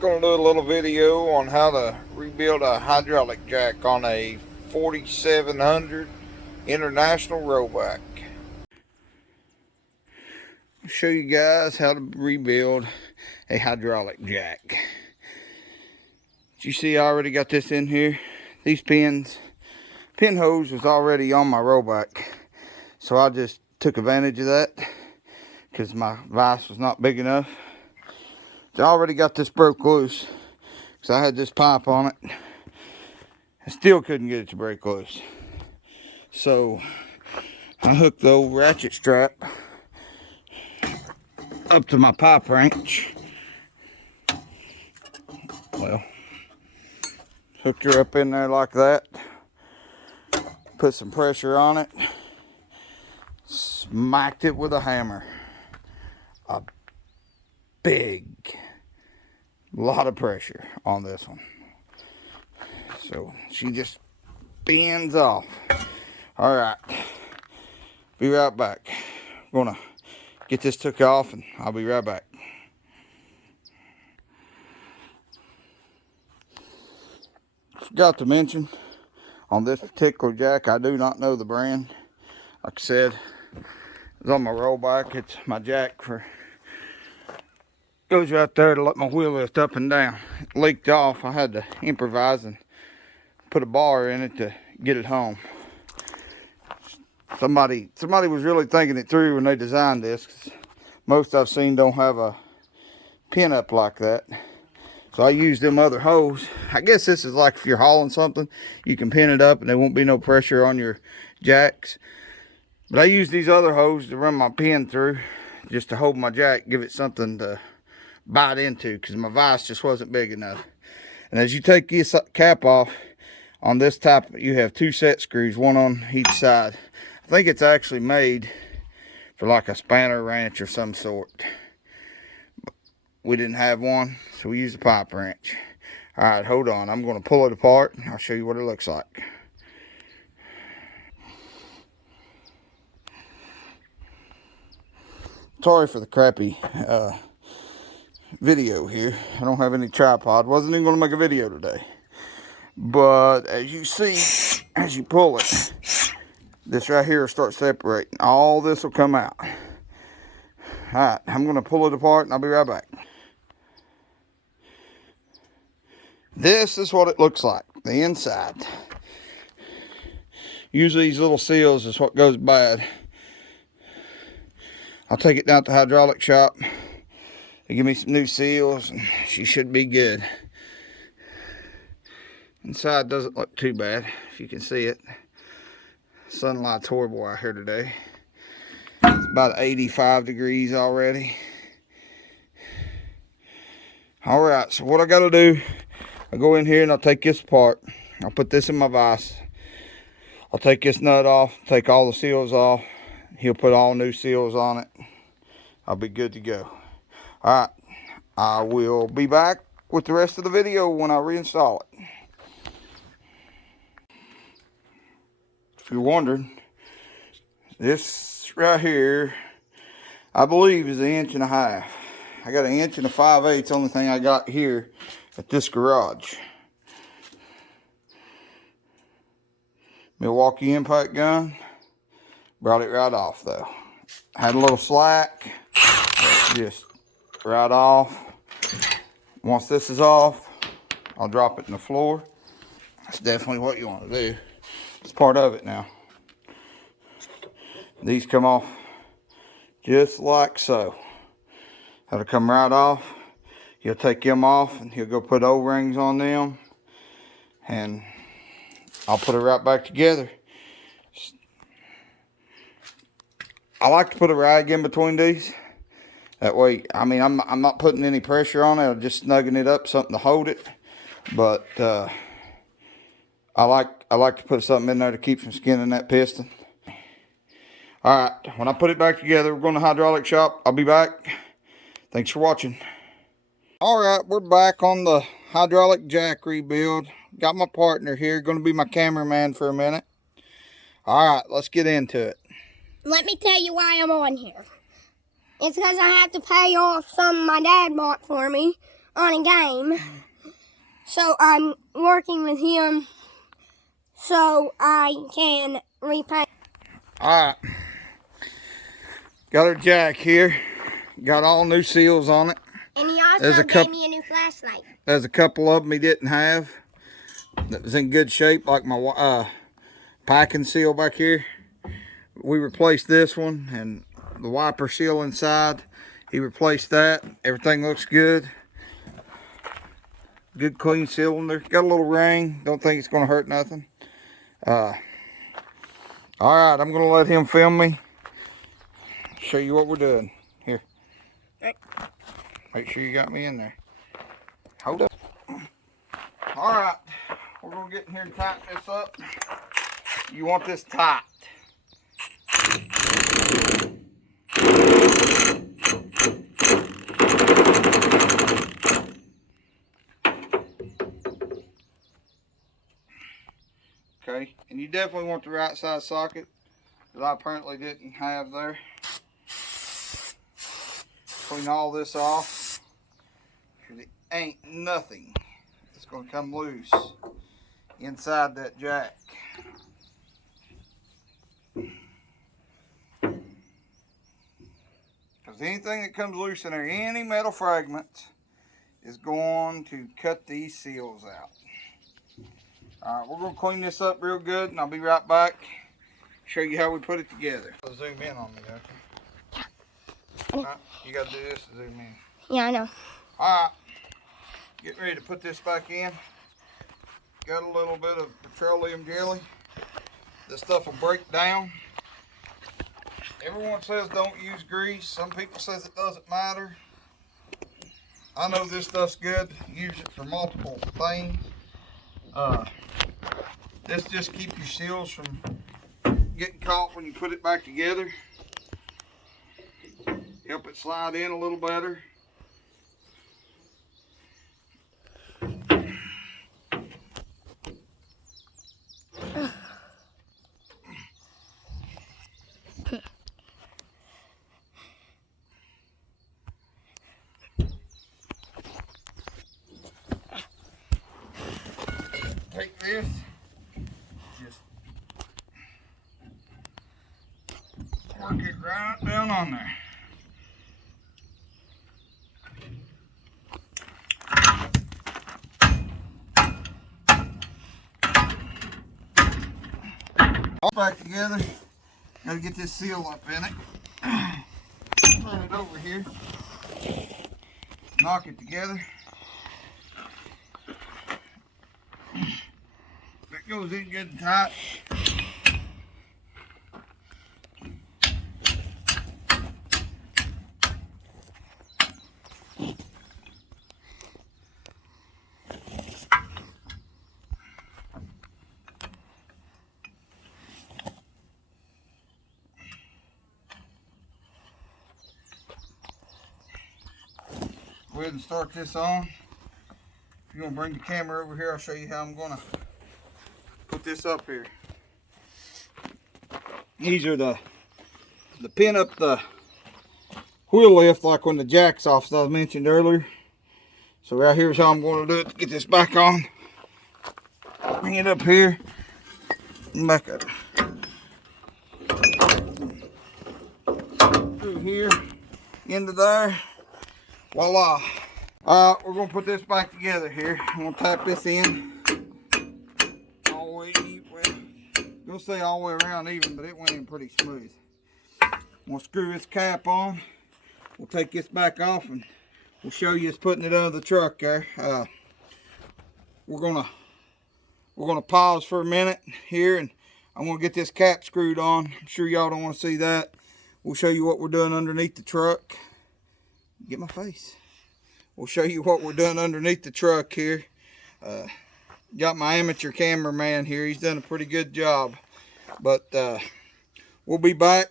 Gonna do a little video on how to rebuild a hydraulic jack on a 4700 International Roebuck. I'll show you guys how to rebuild a hydraulic jack. You see I already got this in here. These pin hose was already on my Roebuck, so I just took advantage of that because my vise was not big enough. I already got this broke loose because I had this pipe on it. I still couldn't get it to break loose. So I hooked the old ratchet strap up to my pipe wrench. Well, hooked her up in there like that. Put some pressure on it. Smacked it with a hammer. A big lot of pressure on this one. So she just bends off. All right, be right back. I'm gonna get this took off and I'll be right back. Forgot to mention, on this particular jack, I do not know the brand. Like I said, it's on my Roebuck. It's my jack for, goes right there to let my wheel lift up and down. It leaked off. I had to improvise and put a bar in it to get it home. Somebody was really thinking it through when they designed this. Most I've seen don't have a pin up like that. So I used them other hose. I guess this is like if you're hauling something, you can pin it up and there won't be no pressure on your jacks. But I used these other hoses to run my pin through just to hold my jack, give it something to bite into because my vise just wasn't big enough. And as you take this cap off, on this type, you have two set screws, one on each side. I think it's actually made for like a spanner wrench or some sort. But we didn't have one, so we used a pipe wrench. All right, hold on. I'm going to pull it apart and I'll show you what it looks like. Sorry for the crappy video here. I don't have any tripod. Wasn't even going to make a video today. But as you see, as you pull it, this right here will start separating. All this will come out. All right, I'm going to pull it apart and I'll be right back. This is what it looks like, the inside. Usually these little seals is what goes bad. I'll take it down to the hydraulic shop. They give me some new seals and she should be good. Inside doesn't look too bad, if you can see it. Sunlight's horrible out here today. It's about 85 degrees already. All right, so what I gotta do, I go in here and I'll take this apart. I'll put this in my vise. I'll take this nut off, take all the seals off. He'll put all new seals on it. I'll be good to go. All right, I will be back with the rest of the video when I reinstall it. If you're wondering, this right here, I believe is 1.5 inches. I got 1 5/8 inches, only thing I got here at this garage. Milwaukee impact gun, brought it right off though. Had a little slack, just right off. Once this is off, I'll drop it in the floor. That's definitely what you want to do. It's part of it now. These come off just like so. That'll come right off. He'll take them off and he'll go put O-rings on them. And I'll put it right back together. I like to put a rag in between these. That way, I mean, I'm not putting any pressure on it. I'm just snugging it up, something to hold it. But I like to put something in there to keep from skinning that piston. All right, when I put it back together, we're going to the hydraulic shop. I'll be back. Thanks for watching. All right, we're back on the hydraulic jack rebuild. Got my partner here, going to be my cameraman for a minute. All right, let's get into it. Let me tell you why I'm on here. It's because I have to pay off some my dad bought for me on a game. So I'm working with him so I can repaint. Alright. Got our jack here. Got all new seals on it. And he also gave me a new flashlight. There's a couple of them he didn't have that was in good shape, like my packing seal back here. We replaced this one, and the wiper seal inside, he replaced that. Everything looks good. Good clean cylinder. Got a little ring. Don't think it's going to hurt nothing. Alright, I'm going to let him film me. Show you what we're doing. Here. Make sure you got me in there. Hold up. Alright, we're going to get in here and tighten this up. You want this tight. Okay, and you definitely want the right side socket that I apparently didn't have there. Clean all this off. There ain't nothing that's going to come loose inside that jack. Because anything that comes loose in there, any metal fragments, is going to cut these seals out. Alright, we're going to clean this up real good, and I'll be right back. Show you how we put it together. Zoom in on me, don't you? Yeah. Right, you got to do this to zoom in. Yeah, I know. Alright, getting ready to put this back in. Got a little bit of petroleum jelly. This stuff will break down. Everyone says don't use grease. Some people says it doesn't matter. I know this stuff's good. Use it for multiple things. This just keeps your seals from getting caught when you put it back together. Help it slide in a little better. Take this, just work it right down on there. All back together. Gotta get this seal up in it. Turn it over here. Knock it together. That goes in good and tight. Go ahead and start this on. If you're gonna bring the camera over here, I'll show you how I'm gonna put this up here. These are the pin up the wheel lift, like when the jack's off, as I mentioned earlier. So right here's how I'm gonna do it to get this back on. Bring it up here and back up. Through here, into there. Voila. We're going to put this back together here. I'm going to tap this in. All the way, well, I'm going to say all the way around even, but it went in pretty smooth. We'll screw this cap on. We'll take this back off and we'll show you us putting it under the truck there. We're gonna pause for a minute here, and I'm gonna get this cap screwed on. I'm sure y'all don't want to see that. We'll show you what we're doing underneath the truck. Get my face. We'll show you what we're doing underneath the truck here. Got my amateur cameraman here. He's done a pretty good job. But we'll be back.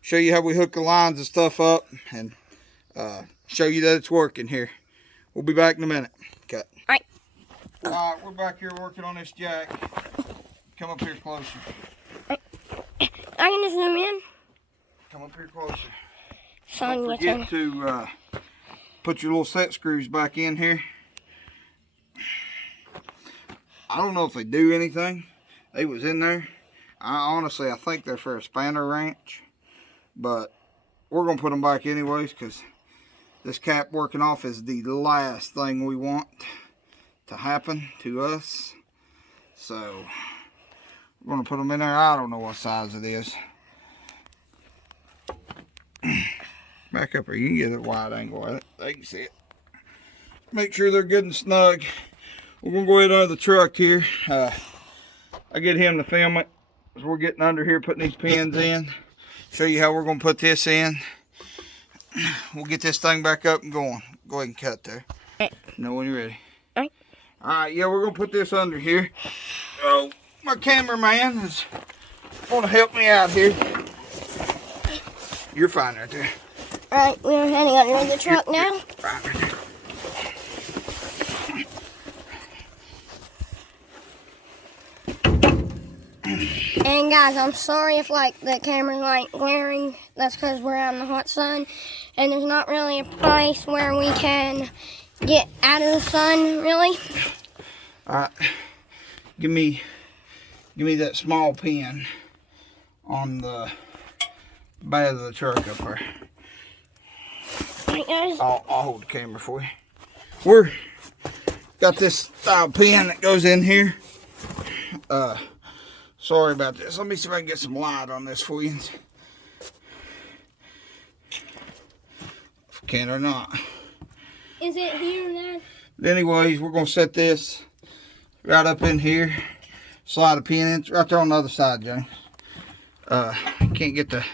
Show you how we hook the lines and stuff up, and show you that it's working here. We'll be back in a minute. Cut. All right, we're back here working on this jack. Come up here closer. I can just zoom in. Come up here closer. Son, Don't forget to put your little set screws back in here. I don't know if they do anything. They was in there. I think they're for a spanner wrench, but we're gonna put them back anyways because this cap working off is the last thing we want to happen to us. So we're gonna put them in there. I don't know what size it is. Back up here, you can get a wide angle at it. They can see it. Make sure they're good and snug. We're gonna go ahead under the truck here. I get him to film it as we're getting under here, putting these pins in. Show you how we're gonna put this in. We'll get this thing back up and going. Go ahead and cut there. Know when you're ready. All right, yeah, we're gonna put this under here. Oh, my cameraman is gonna help me out here. You're fine right there. Alright, we're heading under the truck now. Fine right there. And guys, I'm sorry if like the camera's like glaring. That's because we're out in the hot sun, and there's not really a place where we can get out of the sun, really. All right, give me that small pin on the back of the truck up there. Alright, guys. I'll hold the camera for you. We're got this style pin that goes in here. Sorry about this. Let me see if I can get some light on this for you. If I can or not. Is it here, Dad? Anyways, we're gonna set this right up in here. Slide a pin in. It's right there on the other side, James. Can't get the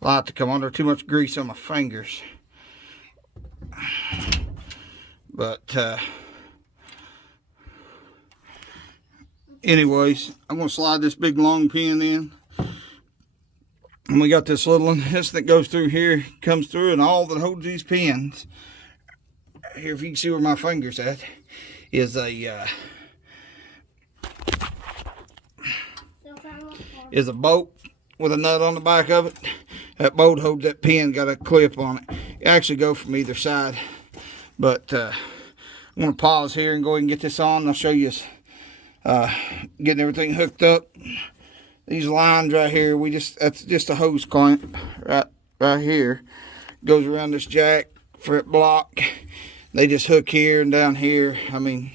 light to come under. Too much grease on my fingers. But anyways, I'm gonna slide this big long pin in, and we got this little one. This that goes through here comes through, and all that holds these pins here, if you can see where my finger's at, is a bolt with a nut on the back of it. That bolt holds that pin, got a clip on it. It actually go from either side, but I'm gonna pause here and go ahead and get this on, and I'll show you getting everything hooked up. These lines right here, that's just a hose clamp right here. Goes around this jack for it block. They just hook here and down here. I mean,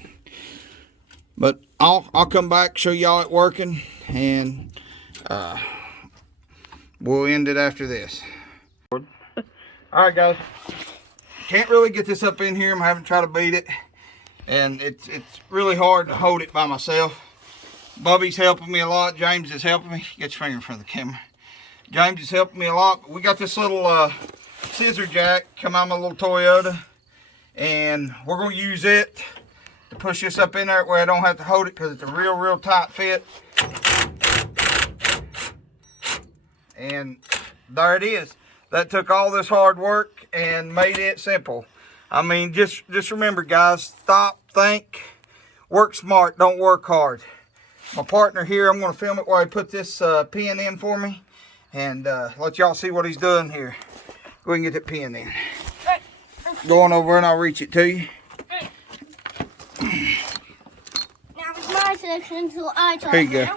but I'll come back, show y'all it working, and we'll end it after this. All right, guys. Can't really get this up in here. I'm having to try to beat it, and it's really hard to hold it by myself. Bubby's helping me a lot. James is helping me. Get your finger in front of the camera. James is helping me a lot. We got this little scissor jack come out of my little Toyota, and we're going to use it to push this up in there where I don't have to hold it, because it's a real tight fit. And there it is. That took all this hard work and made it simple. I mean, just remember, guys, stop, think, work smart, don't work hard. My partner here, I'm going to film it while he put this pin in for me, and let y'all see what he's doing here. Go ahead and get that pin in. Go on over and I'll reach it to you. Now it's my section, so I talk. Here you go.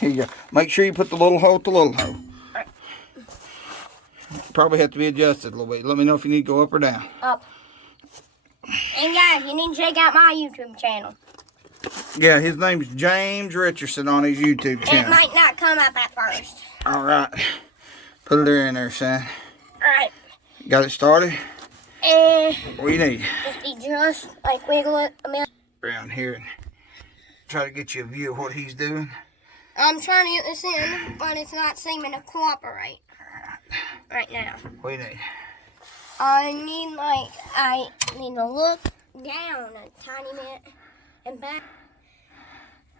Here you go. Make sure you put the little hole at the little hole. Probably have to be adjusted a little bit. Let me know if you need to go up or down. Up. And guys, you need to check out my YouTube channel. Yeah, his name's James Richardson on his YouTube channel. It might not come up at first. All right. Put it in there, son. All right. Got it started? What do you need? Just like wiggle it a bit. Around here and try to get you a view of what he's doing. I'm trying to get this in, but it's not seeming to cooperate right now. What do you need? I need to look down a tiny bit and back.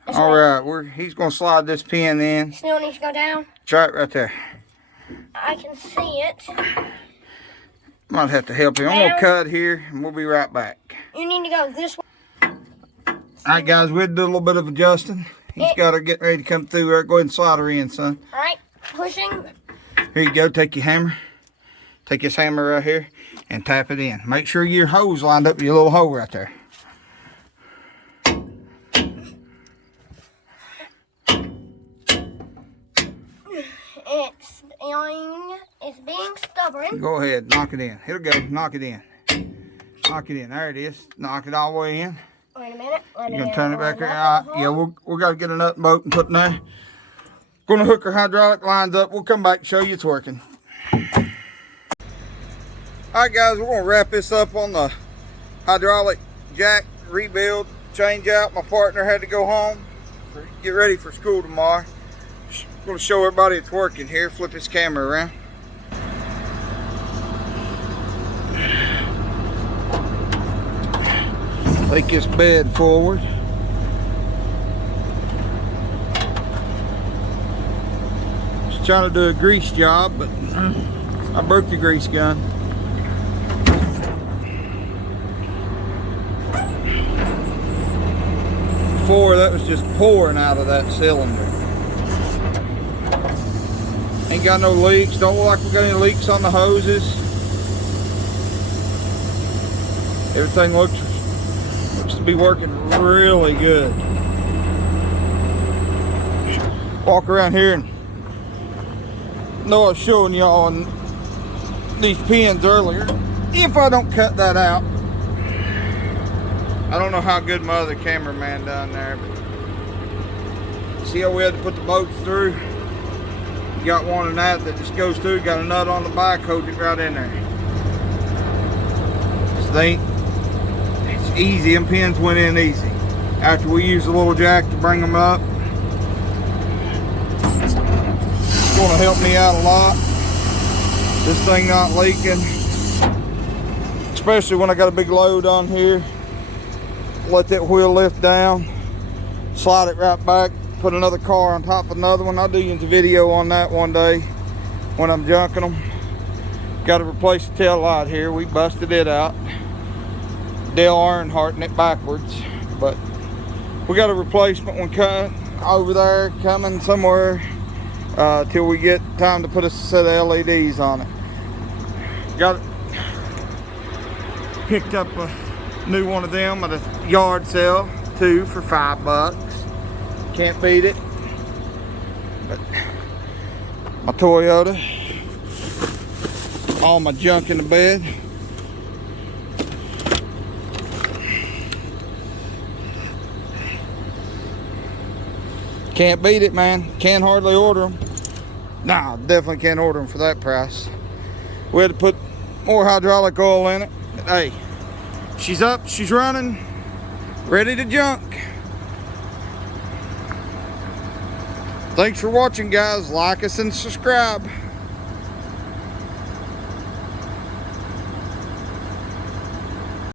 All right, he's gonna slide this pin in. Still needs to go down. Try it right there. I can see it. Might have to help him. I'm gonna cut here, and we'll be right back. You need to go this way. All right, guys, we'll do a little bit of adjusting. He's got her getting ready to come through there. Go ahead and slide her in, son. All right, pushing. Here you go. Take your hammer. Take this hammer right here, and tap it in. Make sure your hose lined up with your little hole right there. It's being stubborn. Go ahead, knock it in. Here we go, knock it in. Knock it in. There it is. Knock it all the way in. Wait a minute. You're gonna turn it back here. Yeah, we gotta get a nut and bolt and put in there. Gonna hook our hydraulic lines up. We'll come back and show you it's working. Alright guys, we're gonna wrap this up on the hydraulic jack rebuild, change out. My partner had to go home, get ready for school tomorrow. I'm gonna show everybody it's working here. Flip this camera around. Take this bed forward. Just trying to do a grease job, but I broke the grease gun. Before, that was just pouring out of that cylinder. Ain't got no leaks. Don't look like we got any leaks on the hoses. Everything looks to be working really good. Walk around here and know I was showing y'all on these pins earlier. If I don't cut that out, I don't know how good my other cameraman done there, but see how we had to put the bolts through? You got one in that just goes through, got a nut on the back, holds it right in there. So it's easy, them pins went in easy. After we used a little jack to bring them up. It's gonna help me out a lot. This thing not leaking. Especially when I got a big load on here. Let that wheel lift down, slide it right back, put another car on top of another one. I'll do you a video on that one day when I'm junking them. Got to replace the tail light here. We busted it out. Dale Earnhardt it backwards, but we got a replacement one coming over there, coming somewhere till we get time to put a set of LEDs on it. Got it picked up a new one of them at a yard sale, 2 for $5. Can't beat it. But my Toyota, all my junk in the bed. Can't beat it, man. Can't hardly order them. Nah, definitely can't order them for that price. We had to put more hydraulic oil in it. But hey, she's up, she's running, ready to junk. Thanks for watching, guys. Like us and subscribe.